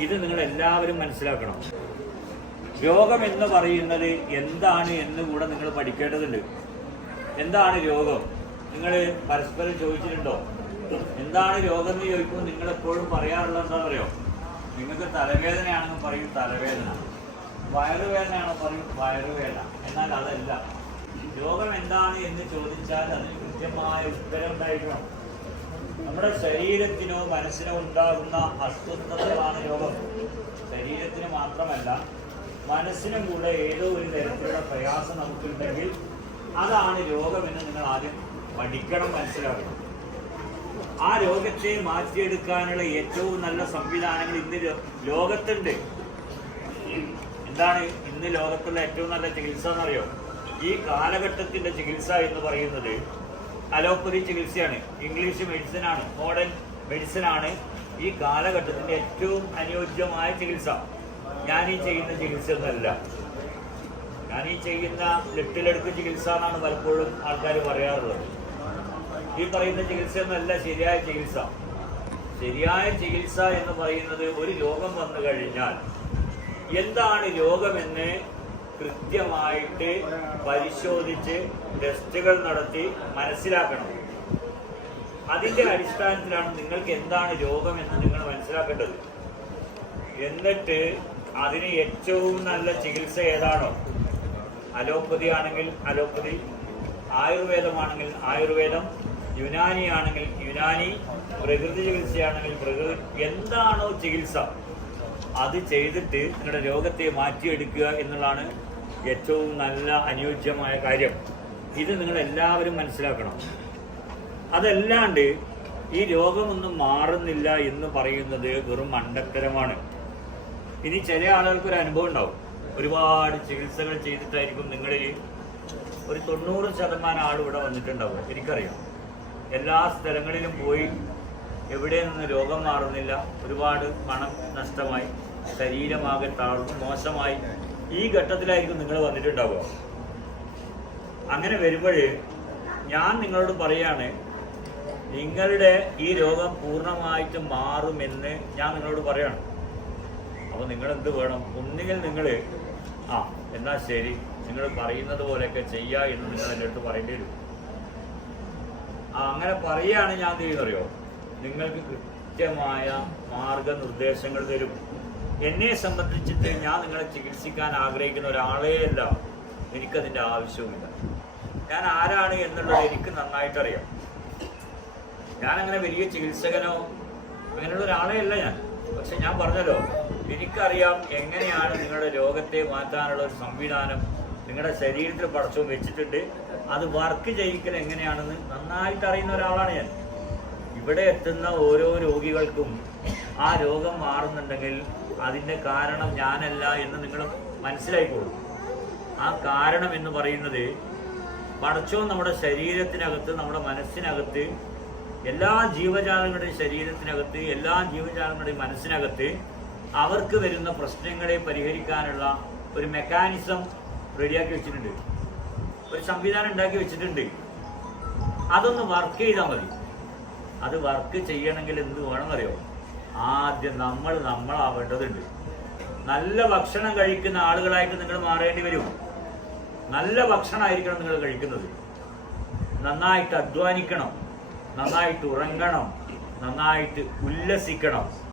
ഇത് നിങ്ങൾ എല്ലാവരും മനസ്സിലാക്കണം. രോഗം എന്ന് പറയുന്നത് എന്താണ് എന്ന് കൂടെ നിങ്ങൾ പഠിക്കേണ്ടതുണ്ട്. എന്താണ് രോഗം? നിങ്ങൾ പരസ്പരം ചോദിച്ചിട്ടുണ്ടോ? എന്താണ് രോഗം എന്ന് ചോദിക്കുമ്പോൾ നിങ്ങൾ എപ്പോഴും പറയാറുള്ളത് എന്താ പറയുക നിങ്ങൾക്ക് തലവേദനയാണെന്ന് പറയും തലവേദന. വയറുവേദനയാണോ പറയും വയറുവേദന. എന്നാൽ അതല്ല. രോഗം എന്താണ് എന്ന് ചോദിച്ചാൽ അതിന് കൃത്യമായ ഉത്തരം ഉണ്ടായിരിക്കണം. നമ്മുടെ ശരീരത്തിനോ മനസ്സിനോ ഉണ്ടാകുന്ന അസ്വസ്ഥതകളാണ് മാത്രമല്ല മനസ്സിനും കൂടെ ഏതോ ഒരു തരത്തിലുള്ള പ്രയാസം നമുക്കുണ്ടെങ്കിൽ അതാണ് രോഗമെന്ന് നിങ്ങൾ ആദ്യം പഠിക്കണം മനസ്സിലാക്കണം. ആ രോഗത്തെ മാറ്റിയെടുക്കാനുള്ള ഏറ്റവും നല്ല സംവിധാനങ്ങൾ ഇന്ന് ലോകത്തുണ്ട്. എന്താണ് ഇന്ന് ലോകത്തുള്ള ഏറ്റവും നല്ല ചികിത്സ എന്നറിയോ? ഈ കാലഘട്ടത്തിന്റെ ചികിത്സ എന്ന് പറയുന്നത് അലോപ്പതി ചികിത്സയാണ്. ഇംഗ്ലീഷ് മെഡിസിൻ ആണ് മോഡേൺ മെഡിസിൻ ആണ് ഈ കാലഘട്ടത്തിന്റെ ഏറ്റവും അനുയോജ്യമായ ചികിത്സ. ഈ ചെയ്യുന്ന ചികിത്സ ഒന്നല്ല. ഈ ചെയ്യുന്ന ലിട്ടിലെടുക്ക് ചികിത്സ എന്നാണ് പലപ്പോഴും ആൾക്കാർ പറയാറുള്ളത്. ഈ പറയുന്ന ചികിത്സ ഒന്നല്ല ശരിയായ ചികിത്സ. ശരിയായ ചികിത്സ എന്ന് പറയുന്നത് ഒരു രോഗം വന്നു കഴിഞ്ഞാൽ എന്താണ് രോഗമെന്ന് കൃത്യമായിട്ട് പരിശോധിച്ച് ടെസ്റ്റുകൾ നടത്തി മനസ്സിലാക്കണം. അതിന്റെ അടിസ്ഥാനത്തിലാണ് നിങ്ങൾക്ക് എന്താണ് രോഗമെന്ന് നിങ്ങൾ മനസ്സിലാക്കേണ്ടത്. എന്നിട്ട് അതിന് ഏറ്റവും നല്ല ചികിത്സ ഏതാണോ? അലോപ്പതി ആണെങ്കിൽ അലോപ്പതി ആയുർവേദമാണെങ്കിൽ ആയുർവേദം യുനാനി ആണെങ്കിൽ യുനാനി പ്രകൃതി ചികിത്സയാണെങ്കിൽ പ്രകൃതി എന്താണോ ചികിത്സ അത് ചെയ്തിട്ട് നിങ്ങളുടെ രോഗത്തെ മാറ്റിയെടുക്കുക എന്നുള്ളതാണ് ഏറ്റവും നല്ല അനുയോജ്യമായ കാര്യം. ഇത് നിങ്ങൾ എല്ലാവരും മനസ്സിലാക്കണം. അതല്ലാണ്ട് ഈ രോഗമൊന്നും മാറുന്നില്ല എന്ന് പറയുന്നത് വെറും മണ്ടത്തരമാണ്. ഇനി ചില ആളുകൾക്ക് ഒരു അനുഭവം ഉണ്ടാവും. ഒരുപാട് ചികിത്സകൾ ചെയ്തിട്ടായിരിക്കും നിങ്ങളിൽ ഒരു തൊണ്ണൂറ് ശതമാനം ആൾ ഇവിടെ വന്നിട്ടുണ്ടാവും എനിക്കറിയാം. എല്ലാ സ്ഥലങ്ങളിലും പോയി എവിടെ നിന്ന് രോഗം മാറുന്നില്ല ഒരുപാട് പണം നഷ്ടമായി ശരീരമാകെ താഴ്ന്നു മോശമായി ഈ ഘട്ടത്തിലായിരിക്കും നിങ്ങൾ വന്നിട്ടുണ്ടാവുക. അങ്ങനെ വരുമ്പോൾ ഞാൻ നിങ്ങളോട് പറയാണ് നിങ്ങളുടെ ഈ രോഗം പൂർണമായിട്ട് മാറുമെന്ന് ഞാൻ നിങ്ങളോട് പറയാണ്. അപ്പോൾ നിങ്ങൾ എന്ത് വേണം? ഒന്നുകിൽ നിങ്ങൾ ആ എന്നാ ശരി. നിങ്ങൾ പറയുന്നത് പോലെയൊക്കെ ചെയ്യുക എന്ന് നിങ്ങൾ എന്റെ അടുത്ത് പറയേണ്ടി വരും. ആ അങ്ങനെ പറയുകയാണ് ഞാൻ എന്ത് ചെയ്യുന്നറിയോ? നിങ്ങൾക്ക് കൃത്യമായ മാർഗനിർദ്ദേശങ്ങൾ തരും. എന്നെ സംബന്ധിച്ചിട്ട് ഞാൻ നിങ്ങളെ ചികിത്സിക്കാൻ ആഗ്രഹിക്കുന്ന ഒരാളേ അല്ല. എനിക്കതിന്റെ ആവശ്യവുമില്ല. ഞാൻ ആരാണ് എന്നുള്ളത് എനിക്ക് നന്നായിട്ടറിയാം. ഞാനങ്ങനെ വലിയ ചികിത്സകനോ അങ്ങനെയുള്ള ഒരാളേ അല്ല ഞാൻ. പക്ഷെ ഞാൻ പറഞ്ഞല്ലോ എനിക്കറിയാം എങ്ങനെയാണ് നിങ്ങളുടെ രോഗത്തെ മാറ്റാനുള്ള ഒരു സംവിധാനം നിങ്ങളുടെ ശരീരത്തിൽ പടച്ചവും വെച്ചിട്ടുണ്ട്. അത് വർക്ക് ചെയ്യിക്കൽ എങ്ങനെയാണെന്ന് നന്നായിട്ട് അറിയുന്ന ഒരാളാണ് ഞാൻ. ഇവിടെ എത്തുന്ന ഓരോ രോഗികൾക്കും ആ രോഗം മാറുന്നുണ്ടെങ്കിൽ അതിന്റെ കാരണം ഞാനല്ല എന്ന് നിങ്ങൾ മനസ്സിലായിക്കോളും. ആ കാരണം എന്ന് പറയുന്നത് പടച്ചവും നമ്മുടെ ശരീരത്തിനകത്ത് നമ്മുടെ മനസ്സിനകത്ത് എല്ലാ ജീവജാലങ്ങളുടെയും ശരീരത്തിനകത്ത് എല്ലാ ജീവജാലങ്ങളുടെയും മനസ്സിനകത്ത് അവർക്ക് വരുന്ന പ്രശ്നങ്ങളെ പരിഹരിക്കാനുള്ള ഒരു മെക്കാനിസം റെഡിയാക്കി വെച്ചിട്ടുണ്ട്. ഒരു സംവിധാനം ഉണ്ടാക്കി വെച്ചിട്ടുണ്ട്. അതൊന്ന് വർക്ക് ചെയ്താൽ മതി. അത് വർക്ക് ചെയ്യണമെങ്കിൽ എന്ത് വേണമെന്നറിയോ? ആദ്യം നമ്മൾ നമ്മളാവേണ്ടതുണ്ട്. നല്ല ഭക്ഷണം കഴിക്കുന്ന ആളുകളായിട്ട് നിങ്ങൾ മാറേണ്ടി വരും. നല്ല ഭക്ഷണമായിരിക്കണം നിങ്ങൾ കഴിക്കുന്നത്. നന്നായിട്ട് അധ്വാനിക്കണം. നന്നായിട്ട് ഉറങ്ങണം നന്നായിട്ട് ഉല്ലസിക്കണം.